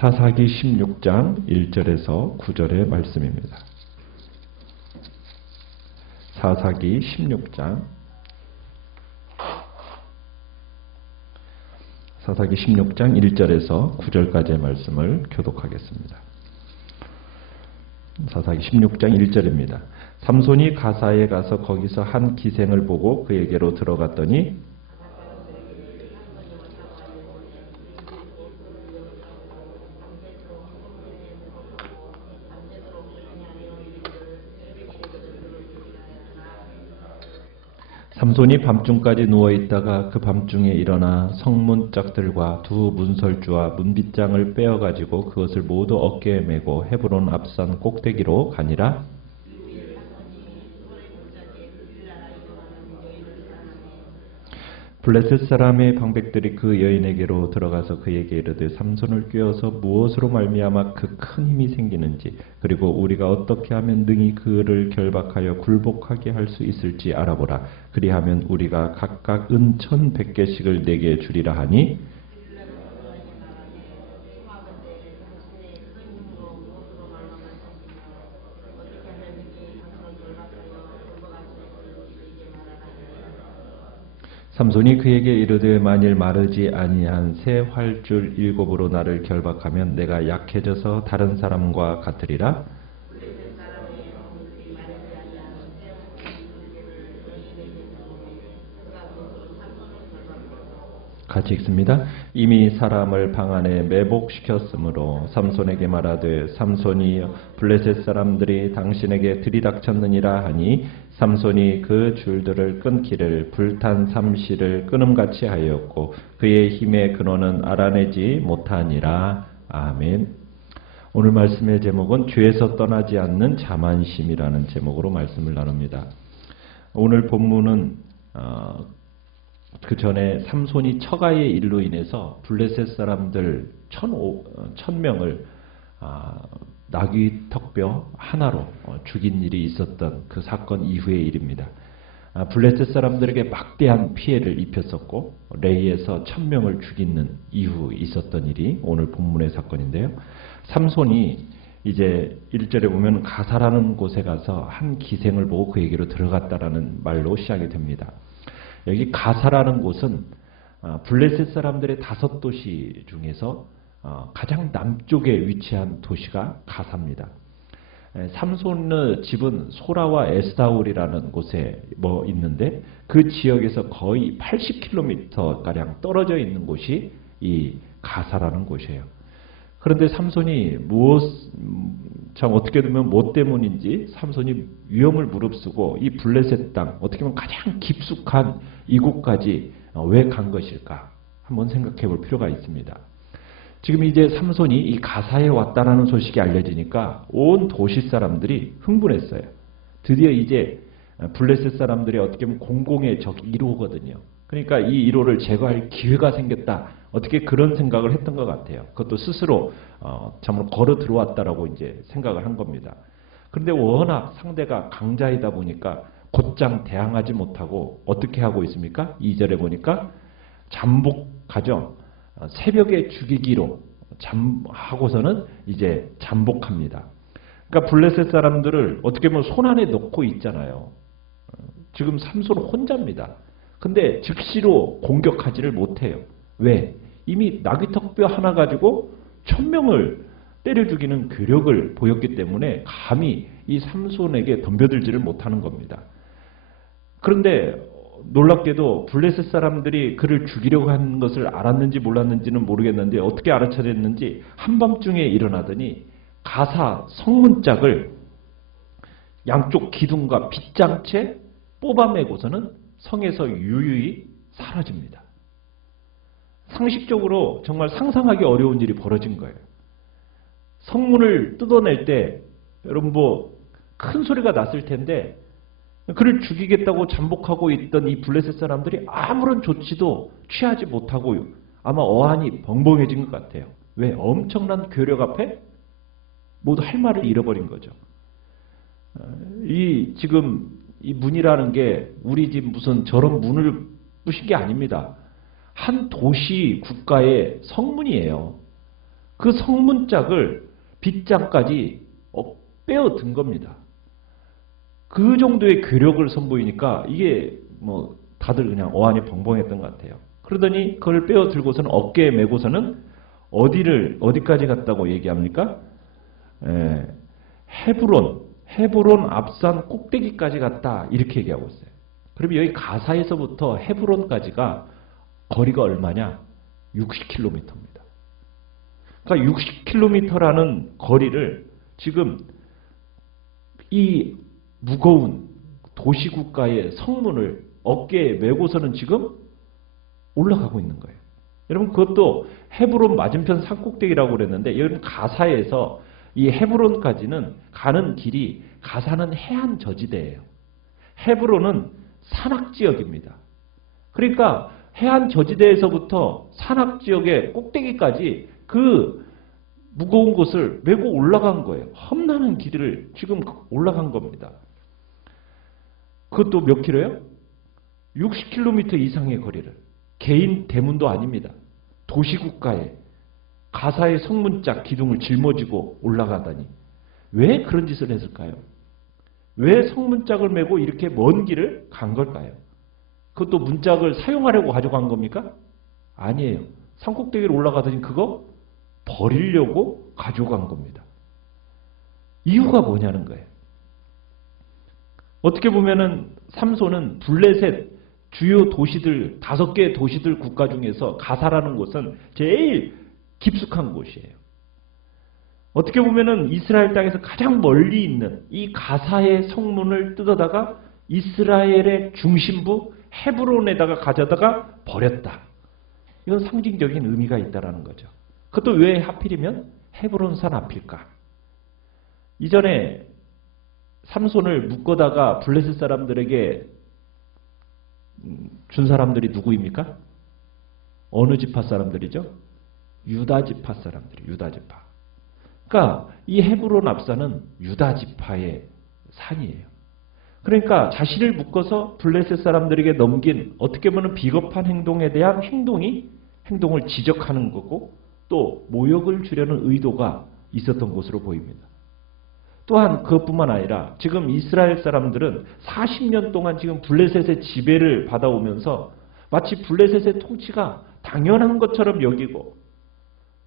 사사기 16장 1절에서 9절의 말씀입니다. 사사기 16장 1절에서 9절까지의 말씀을 교독하겠습니다. 사사기 16장 1절입니다. 삼손이 가사에 가서 거기서 한 기생을 보고 그에게로 들어갔더니 삼손이 밤중까지 누워있다가 그 밤중에 일어나 성문짝들과 두 문설주와 문빗장을 빼어가지고 그것을 모두 어깨에 메고 헤브론 앞산 꼭대기로 가니라. 블레셋 사람의 방백들이 그 여인에게로 들어가서 그에게 이르되 삼손을 꾀어서 무엇으로 말미암아 그 큰 힘이 생기는지 그리고 우리가 어떻게 하면 능히 그를 결박하여 굴복하게 할 수 있을지 알아보라. 그리하면 우리가 각각 은 1,100개씩을 내게 주리라 하니 삼손이 그에게 이르되 만일 마르지 아니한 새 활줄 7으로 나를 결박하면 내가 약해져서 다른 사람과 같으리라. 같이 읽습니다. 이미 사람을 방 안에 매복시켰으므로 삼손에게 말하되 삼손이 블레셋 사람들이 당신에게 들이닥쳤느니라 하니 삼손이 그 줄들을 끊기를 불탄 삼시를 끊음같이 하였고 그의 힘의 근원은 알아내지 못하니라. 아멘. 오늘 말씀의 제목은 죄에서 떠나지 않는 자만심이라는 제목으로 말씀을 나눕니다. 오늘 본문은 그 전에 삼손이 처가의 일로 인해서 블레셋 사람들 1,000명을 나귀 턱뼈 하나로 죽인 일이 있었던 그 사건 이후의 일입니다. 블레셋 사람들에게 막대한 피해를 입혔었고 레이에서 1,000명을 죽이는 이후 있었던 일이 오늘 본문의 사건인데요. 삼손이 이제 1절에 보면 가사라는 곳에 가서 한 기생을 보고 그에게로 들어갔다라는 말로 시작이 됩니다. 여기 가사라는 곳은 블레셋 사람들의 5도시 중에서 가장 남쪽에 위치한 도시가 가사입니다. 삼손의 집은 소라와 에스다울이라는 곳에 있는데 그 지역에서 거의 80km가량 떨어져 있는 곳이 이 가사라는 곳이에요. 그런데 삼손이 참 어떻게 보면 뭐 때문인지 삼손이 위험을 무릅쓰고 이 블레셋 땅, 어떻게 보면 가장 깊숙한 이곳까지 왜 간 것일까? 한번 생각해 볼 필요가 있습니다. 지금 이제 삼손이 이 가사에 왔다라는 소식이 알려지니까 온 도시 사람들이 흥분했어요. 드디어 이제 블레셋 사람들이 어떻게 보면 공공의 적 1호거든요. 그러니까 이 1호를 제거할 기회가 생겼다. 어떻게 그런 생각을 했던 것 같아요. 그것도 스스로 참으로 걸어 들어왔다라고 이제 생각을 한 겁니다. 그런데 워낙 상대가 강자이다 보니까 곧장 대항하지 못하고 어떻게 하고 있습니까? 2절에 보니까 잠복하죠. 새벽에 죽이기로 하고서는 이제 잠복합니다. 그러니까 블레셋 사람들을 어떻게 보면 손안에 넣고 있잖아요. 지금 삼손 혼자입니다. 근데 즉시로 공격하지를 못해요. 왜? 이미 나귀턱뼈 하나 가지고 1,000명을 때려 죽이는 괴력을 보였기 때문에 감히 이 삼손에게 덤벼들지를 못하는 겁니다. 그런데 놀랍게도 블레셋 사람들이 그를 죽이려고 하는 것을 알았는지 몰랐는지는 모르겠는데 어떻게 알아차렸는지 한밤중에 일어나더니 가사 성문짝을 양쪽 기둥과 빗장채 뽑아매고서는 성에서 유유히 사라집니다. 상식적으로 정말 상상하기 어려운 일이 벌어진 거예요. 성문을 뜯어낼 때 여러분 큰 소리가 났을 텐데 그를 죽이겠다고 잠복하고 있던 이 블레셋 사람들이 아무런 조치도 취하지 못하고 아마 어안이 벙벙해진 것 같아요. 왜? 엄청난 괴력 앞에 모두 할 말을 잃어버린 거죠. 지금 이 문이라는 게 우리 집 무슨 저런 문을 부신 게 아닙니다. 한 도시 국가의 성문이에요. 그 성문짝을 빗장까지 빼어든 겁니다. 그 정도의 괴력을 선보이니까 이게 뭐 다들 그냥 어안이 벙벙했던 것 같아요. 그러더니 그걸 빼어들고서는 어깨에 메고서는 어디까지 갔다고 얘기합니까? 헤브론 앞산 꼭대기까지 갔다 이렇게 얘기하고 있어요. 그러면 여기 가사에서부터 헤브론까지가 거리가 얼마냐? 60km입니다. 그러니까 60km라는 거리를 지금 이 무거운 도시국가의 성문을 어깨에 메고서는 지금 올라가고 있는 거예요. 여러분 그것도 헤브론 맞은편 산꼭대기라고 그랬는데 여러분 가사에서 이 헤브론까지는 가는 길이 가사는 해안 저지대예요. 헤브론은 산악지역입니다. 그러니까 해안 저지대에서부터 산악지역의 꼭대기까지 그 무거운 것을 메고 올라간 거예요. 험난한 길을 지금 올라간 겁니다. 그것도 몇 킬로예요? 60km 이상의 거리를. 개인 대문도 아닙니다. 도시국가에 가사의 성문짝 기둥을 짊어지고 올라가다니. 왜 그런 짓을 했을까요? 왜 성문짝을 메고 이렇게 먼 길을 간 걸까요? 그것도 문짝을 사용하려고 가져간 겁니까? 아니에요. 산꼭대기로 올라가더니 그거 버리려고 가져간 겁니다. 이유가 뭐냐는 거예요. 어떻게 보면은 삼손은 블레셋 주요 도시들 5개 도시들 국가 중에서 가사라는 곳은 제일 깊숙한 곳이에요. 어떻게 보면은 이스라엘 땅에서 가장 멀리 있는 이 가사의 성문을 뜯어다가 이스라엘의 중심부 헤브론에다가 가져다가 버렸다. 이건 상징적인 의미가 있다라는 거죠. 그것도 왜 하필이면 헤브론산 앞일까? 이전에 삼손을 묶어다가 블레셋 사람들에게 준 사람들이 누구입니까? 어느 지파 사람들이죠? 유다 지파 사람들이 유다 지파. 그러니까 이 헤브론 앞산은 유다 지파의 산이에요. 그러니까 자신을 묶어서 블레셋 사람들에게 넘긴 어떻게 보면 비겁한 행동에 대한 행동을 지적하는 거고 또 모욕을 주려는 의도가 있었던 것으로 보입니다. 또한 그것뿐만 아니라 지금 이스라엘 사람들은 40년 동안 지금 블레셋의 지배를 받아오면서 마치 블레셋의 통치가 당연한 것처럼 여기고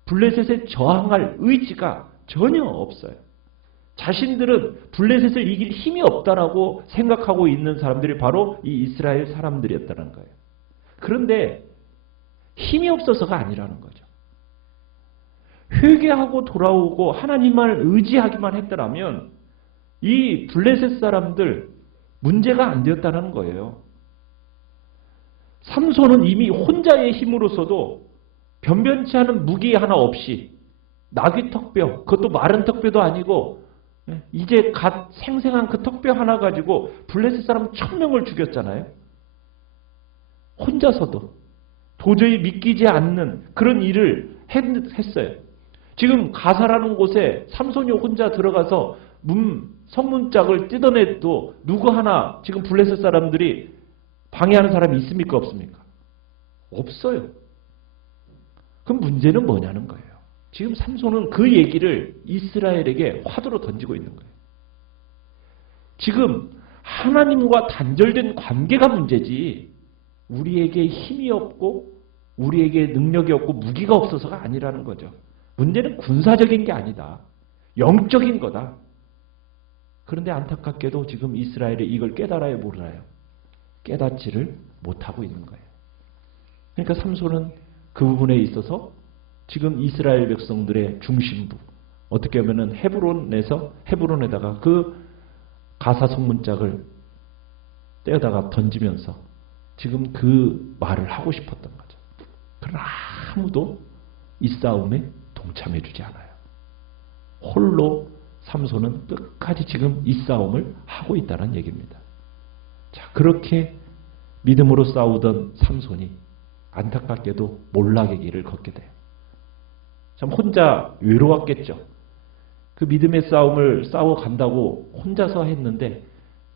블레셋에 저항할 의지가 전혀 없어요. 자신들은 블레셋을 이길 힘이 없다라고 생각하고 있는 사람들이 바로 이 이스라엘 사람들이었다는 거예요. 그런데 힘이 없어서가 아니라는 거죠. 회개하고 돌아오고 하나님만을 의지하기만 했더라면 이 블레셋 사람들 문제가 안 되었다는 거예요. 삼손은 이미 혼자의 힘으로서도 변변치 않은 무기 하나 없이 나귀 턱뼈, 그것도 마른 턱뼈도 아니고 이제 갓 생생한 그 턱뼈 하나 가지고 블레셋 사람 1000명을 죽였잖아요. 혼자서도 도저히 믿기지 않는 그런 일을 했어요. 지금 가사라는 곳에 삼손이 혼자 들어가서 성문짝을 뜯어내도 누구 하나 지금 블레셋 사람들이 방해하는 사람이 있습니까? 없습니까? 없어요. 그럼 문제는 뭐냐는 거예요. 지금 삼손은 그 얘기를 이스라엘에게 화두로 던지고 있는 거예요. 지금 하나님과 단절된 관계가 문제지 우리에게 힘이 없고 우리에게 능력이 없고 무기가 없어서가 아니라는 거죠. 문제는 군사적인 게 아니다. 영적인 거다. 그런데 안타깝게도 지금 이스라엘이 이걸 깨달아요, 몰라요? 깨닫지를 못하고 있는 거예요. 그러니까 삼손은 그 부분에 있어서 지금 이스라엘 백성들의 중심부, 어떻게 보면 헤브론에다가 그 가사 성문짝을 떼어다가 던지면서 지금 그 말을 하고 싶었던 거죠. 그러나 아무도 이 싸움에 동참해주지 않아요. 홀로 삼손은 끝까지 지금 이 싸움을 하고 있다는 얘기입니다. 자, 그렇게 믿음으로 싸우던 삼손이 안타깝게도 몰락의 길을 걷게 돼요. 참 혼자 외로웠겠죠. 그 믿음의 싸움을 싸워간다고 혼자서 했는데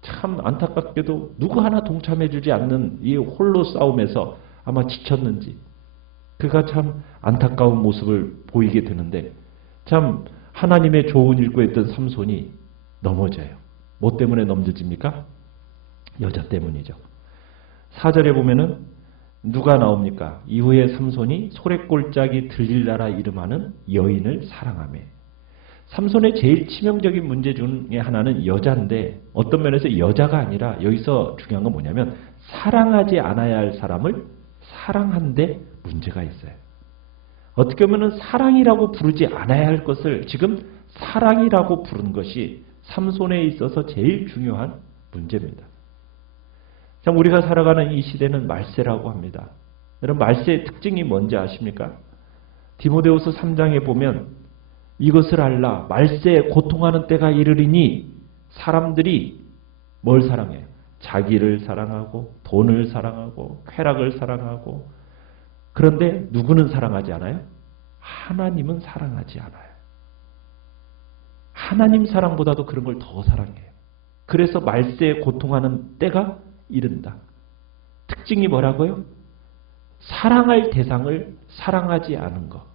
참 안타깝게도 누구 하나 동참해주지 않는 이 홀로 싸움에서 아마 지쳤는지 그가 참 안타까운 모습을 보이게 되는데 참 하나님의 좋은 일꾼이었던 삼손이 넘어져요. 뭐 때문에 넘어집니까? 여자 때문이죠. 4절에 보면은 누가 나옵니까? 이후에 삼손이 소래골짜기 들릴라라 이름하는 여인을 사랑하며. 삼손의 제일 치명적인 문제 중에 하나는 여자인데 어떤 면에서 여자가 아니라 여기서 중요한 건 뭐냐면 사랑하지 않아야 할 사람을 사랑한데 문제가 있어요. 어떻게 보면 사랑이라고 부르지 않아야 할 것을 지금 사랑이라고 부른 것이 삼손에 있어서 제일 중요한 문제입니다. 참 우리가 살아가는 이 시대는 말세라고 합니다. 여러분 말세의 특징이 뭔지 아십니까? 디모데후서 3장에 보면 이것을 알라 말세에 고통하는 때가 이르리니 사람들이 뭘 사랑해요? 자기를 사랑하고 돈을 사랑하고 쾌락을 사랑하고 그런데 누구는 사랑하지 않아요? 하나님은 사랑하지 않아요. 하나님 사랑보다도 그런 걸 더 사랑해요. 그래서 말세에 고통하는 때가 이른다. 특징이 뭐라고요? 사랑할 대상을 사랑하지 않은 것.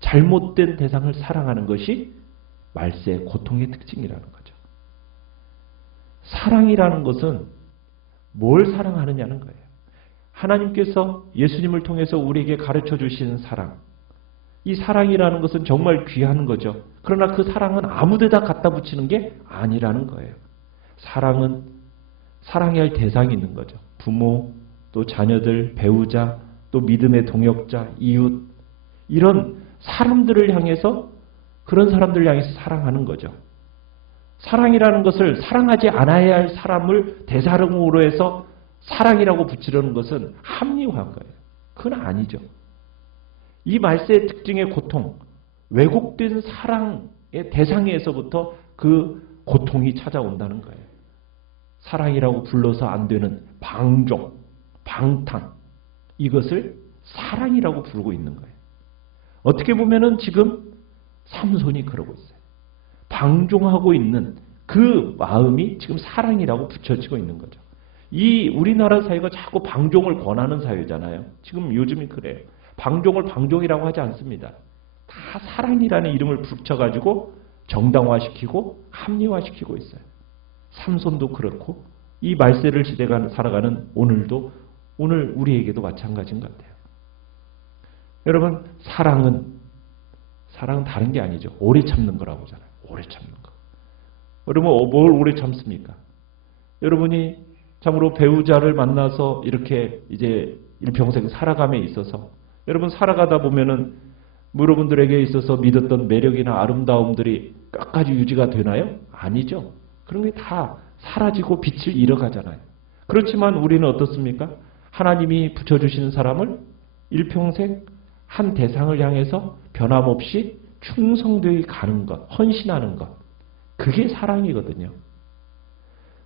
잘못된 대상을 사랑하는 것이 말세의 고통의 특징이라는 거죠. 사랑이라는 것은 뭘 사랑하느냐는 거예요. 하나님께서 예수님을 통해서 우리에게 가르쳐 주시는 사랑. 이 사랑이라는 것은 정말 귀한 거죠. 그러나 그 사랑은 아무 데다 갖다 붙이는 게 아니라는 거예요. 사랑은 사랑해야 할 대상이 있는 거죠. 부모, 또 자녀들, 배우자, 또 믿음의 동역자, 이웃 이런 사람들을 향해서 그런 사람들을 향해서 사랑하는 거죠. 사랑이라는 것을 사랑하지 않아야 할 사람을 대상으로 해서 사랑이라고 붙이려는 것은 합리화한 거예요. 그건 아니죠. 이 말세의 특징의 고통, 왜곡된 사랑의 대상에서부터 그 고통이 찾아온다는 거예요. 사랑이라고 불러서 안 되는 방종, 방탕 이것을 사랑이라고 부르고 있는 거예요. 어떻게 보면은 지금 삼손이 그러고 있어요. 방종하고 있는 그 마음이 지금 사랑이라고 붙여지고 있는 거죠. 이 우리나라 사회가 자꾸 방종을 권하는 사회잖아요. 지금 요즘이 그래요. 방종을 방종이라고 하지 않습니다. 다 사랑이라는 이름을 붙여가지고 정당화시키고 합리화시키고 있어요. 삼손도 그렇고 이 말세를 시대가 살아가는 오늘도 오늘 우리에게도 마찬가지인 것 같아요. 여러분 사랑은 다른 게 아니죠. 오래 참는 거라고 하잖아요. 오래 참는 거. 여러분 뭘 오래 참습니까? 여러분이 참으로 배우자를 만나서 이렇게 이제 일평생 살아감에 있어서 여러분 살아가다 보면은 여러분들에게 있어서 믿었던 매력이나 아름다움들이 끝까지 유지가 되나요? 아니죠. 그런 게 다 사라지고 빛을 잃어가잖아요. 그렇지만 우리는 어떻습니까? 하나님이 붙여주시는 사람을 일평생 한 대상을 향해서 변함없이 충성되게 가는 것, 헌신하는 것. 그게 사랑이거든요.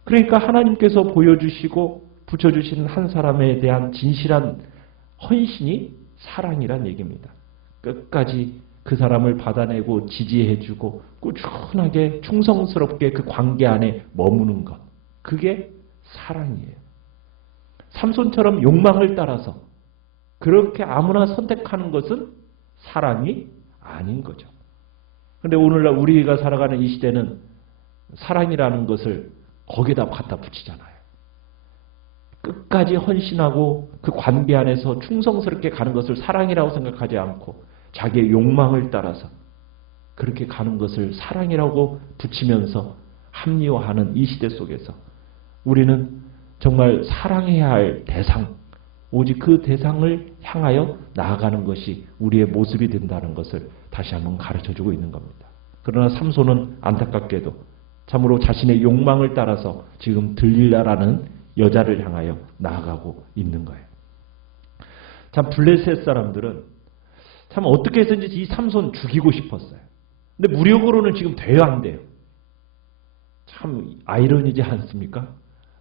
그러니까 하나님께서 보여주시고 붙여주시는 한 사람에 대한 진실한 헌신이 사랑이란 얘기입니다. 끝까지 그 사람을 받아내고 지지해주고 꾸준하게 충성스럽게 그 관계 안에 머무는 것. 그게 사랑이에요. 삼손처럼 욕망을 따라서 그렇게 아무나 선택하는 것은 사랑이 아닌 거죠. 그런데 오늘날 우리가 살아가는 이 시대는 사랑이라는 것을 거기다 갖다 붙이잖아요. 끝까지 헌신하고 그 관계 안에서 충성스럽게 가는 것을 사랑이라고 생각하지 않고 자기의 욕망을 따라서 그렇게 가는 것을 사랑이라고 붙이면서 합리화하는 이 시대 속에서 우리는 정말 사랑해야 할 대상, 오직 그 대상을 향하여 나아가는 것이 우리의 모습이 된다는 것을 다시 한번 가르쳐주고 있는 겁니다. 그러나 삼손은 안타깝게도 참으로 자신의 욕망을 따라서 지금 들릴라라는 여자를 향하여 나아가고 있는 거예요. 참 블레셋 사람들은 참 어떻게 해서든지 이 삼손 죽이고 싶었어요. 근데 무력으로는 지금 돼야 안 돼요. 참 아이러니지 않습니까?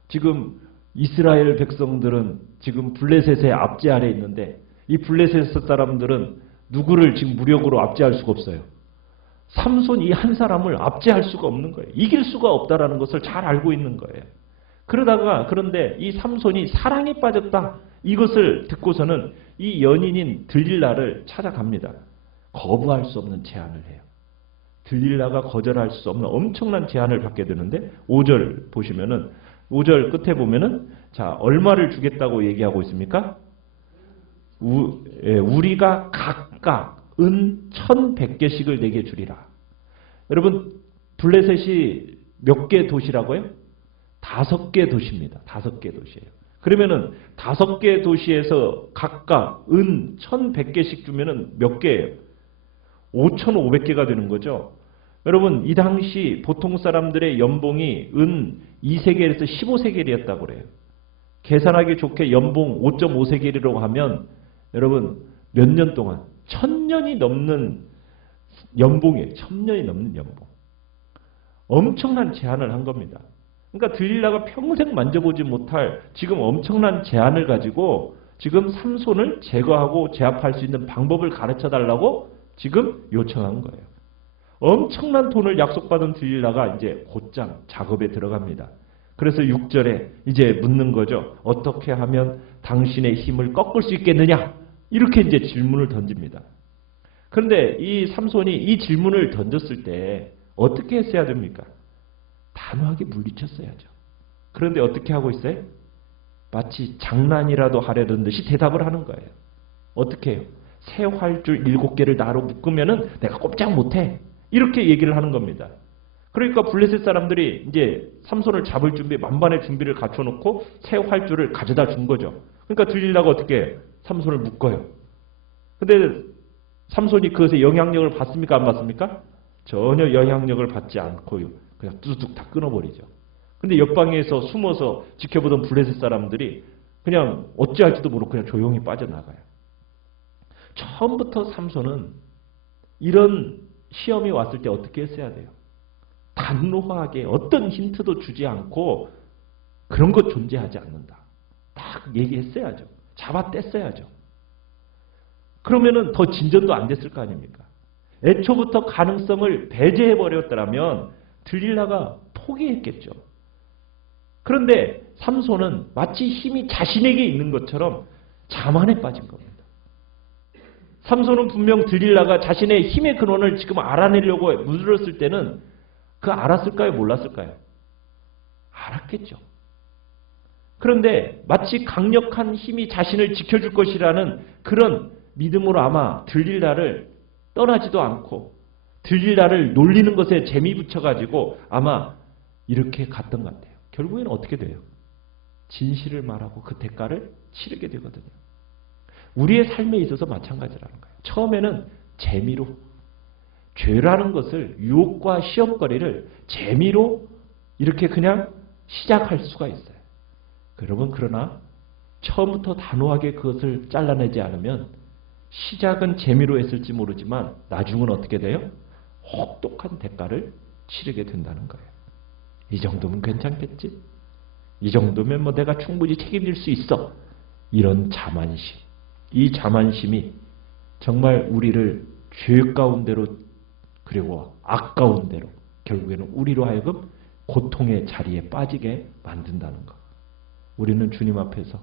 지금 이스라엘 백성들은 지금 블레셋의 압제 아래 있는데 이 블레셋 사람들은 누구를 지금 무력으로 압제할 수가 없어요. 삼손 이 한 사람을 압제할 수가 없는 거예요. 이길 수가 없다라는 것을 잘 알고 있는 거예요. 그런데 이 삼손이 사랑에 빠졌다. 이것을 듣고서는 이 연인인 들릴라를 찾아갑니다. 거부할 수 없는 제안을 해요. 들릴라가 거절할 수 없는 엄청난 제안을 받게 되는데 5절 보시면은 5절 끝에 보면은 자 얼마를 주겠다고 얘기하고 있습니까? 우리가 각각 은 1,100개씩을 내게 주리라. 여러분 블레셋이 몇 개 도시라고요? 5개 도시입니다. 5개 도시예요. 그러면은 5개 도시에서 각각 은 1,100개씩 주면은 몇 개예요? 5,500개가 되는 거죠. 여러분 이 당시 보통 사람들의 연봉이 은 2세겔에서 15세겔이었다고 그래요. 계산하기 좋게 연봉 5.5세겔이라고 하면 여러분 몇 년 동안 1,000년이 넘는 연봉이에요. 1,000년이 넘는 연봉. 엄청난 제안을 한 겁니다. 그러니까 들릴라가 평생 만져보지 못할 지금 엄청난 제안을 가지고 지금 삼손을 제거하고 제압할 수 있는 방법을 가르쳐달라고 지금 요청한 거예요. 엄청난 돈을 약속받은 들릴라가 이제 곧장 작업에 들어갑니다. 그래서 6절에 이제 묻는 거죠. 어떻게 하면 당신의 힘을 꺾을 수 있겠느냐? 이렇게 이제 질문을 던집니다. 그런데 이 삼손이 이 질문을 던졌을 때 어떻게 했어야 됩니까? 단호하게 물리쳤어야죠. 그런데 어떻게 하고 있어요? 마치 장난이라도 하려던 듯이 대답을 하는 거예요. 어떻게 해요? 새 활줄 7개를 나로 묶으면은 내가 꼼짝 못해. 이렇게 얘기를 하는 겁니다. 그러니까 블레셋 사람들이 이제 삼손을 잡을 준비, 만반의 준비를 갖춰놓고 새 활줄을 가져다 준 거죠. 그러니까 들릴라가 어떻게 해요? 삼손을 묶어요. 근데 삼손이 그것에 영향력을 받습니까? 안 받습니까? 전혀 영향력을 받지 않고요. 그냥 뚜둑 다 끊어버리죠. 근데 옆방에서 숨어서 지켜보던 블레셋 사람들이 그냥 어찌할지도 모르고 그냥 조용히 빠져나가요. 처음부터 삼손은 이런 시험이 왔을 때 어떻게 했어야 돼요? 단호하게 어떤 힌트도 주지 않고 그런 것 존재하지 않는다. 딱 얘기했어야죠. 잡아뗐어야죠. 그러면은 더 진전도 안 됐을 거 아닙니까? 애초부터 가능성을 배제해버렸더라면 들릴라가 포기했겠죠. 그런데 삼손은 마치 힘이 자신에게 있는 것처럼 자만에 빠진 겁니다. 삼손은 분명 들릴라가 자신의 힘의 근원을 지금 알아내려고 물들었을 때는 그 알았을까요? 몰랐을까요? 알았겠죠. 그런데 마치 강력한 힘이 자신을 지켜줄 것이라는 그런 믿음으로 아마 들릴라를 떠나지도 않고 들릴라를 놀리는 것에 재미 붙여가지고 아마 이렇게 갔던 것 같아요. 결국에는 어떻게 돼요? 진실을 말하고 그 대가를 치르게 되거든요. 우리의 삶에 있어서 마찬가지라는 거예요. 처음에는 재미로 죄라는 것을 유혹과 시험거리를 재미로 이렇게 그냥 시작할 수가 있어요. 여러분 그러나 처음부터 단호하게 그것을 잘라내지 않으면 시작은 재미로 했을지 모르지만 나중은 어떻게 돼요? 혹독한 대가를 치르게 된다는 거예요. 이 정도면 괜찮겠지? 이 정도면 뭐 내가 충분히 책임질 수 있어. 이런 자만심. 이 자만심이 정말 우리를 죄 가운데로 그리고 악 가운데로 결국에는 우리로 하여금 고통의 자리에 빠지게 만든다는 것. 우리는 주님 앞에서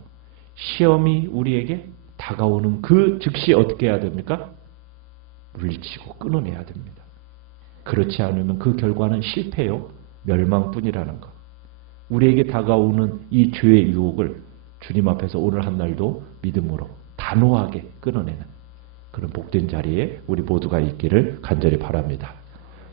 시험이 우리에게 다가오는 그 즉시 어떻게 해야 됩니까? 물리치고 끊어내야 됩니다. 그렇지 않으면 그 결과는 실패요. 멸망뿐이라는 것. 우리에게 다가오는 이 죄의 유혹을 주님 앞에서 오늘 한 날도 믿음으로 단호하게 끊어내는 그런 복된 자리에 우리 모두가 있기를 간절히 바랍니다.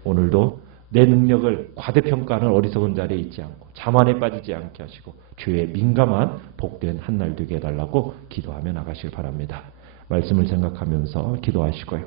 오늘도 내 능력을 과대평가하는 어리석은 자리에 있지 않고 자만에 빠지지 않게 하시고 죄에 민감한 복된 한 날 되게 해달라고 기도하며 나가시길 바랍니다. 말씀을 생각하면서 기도하시고요.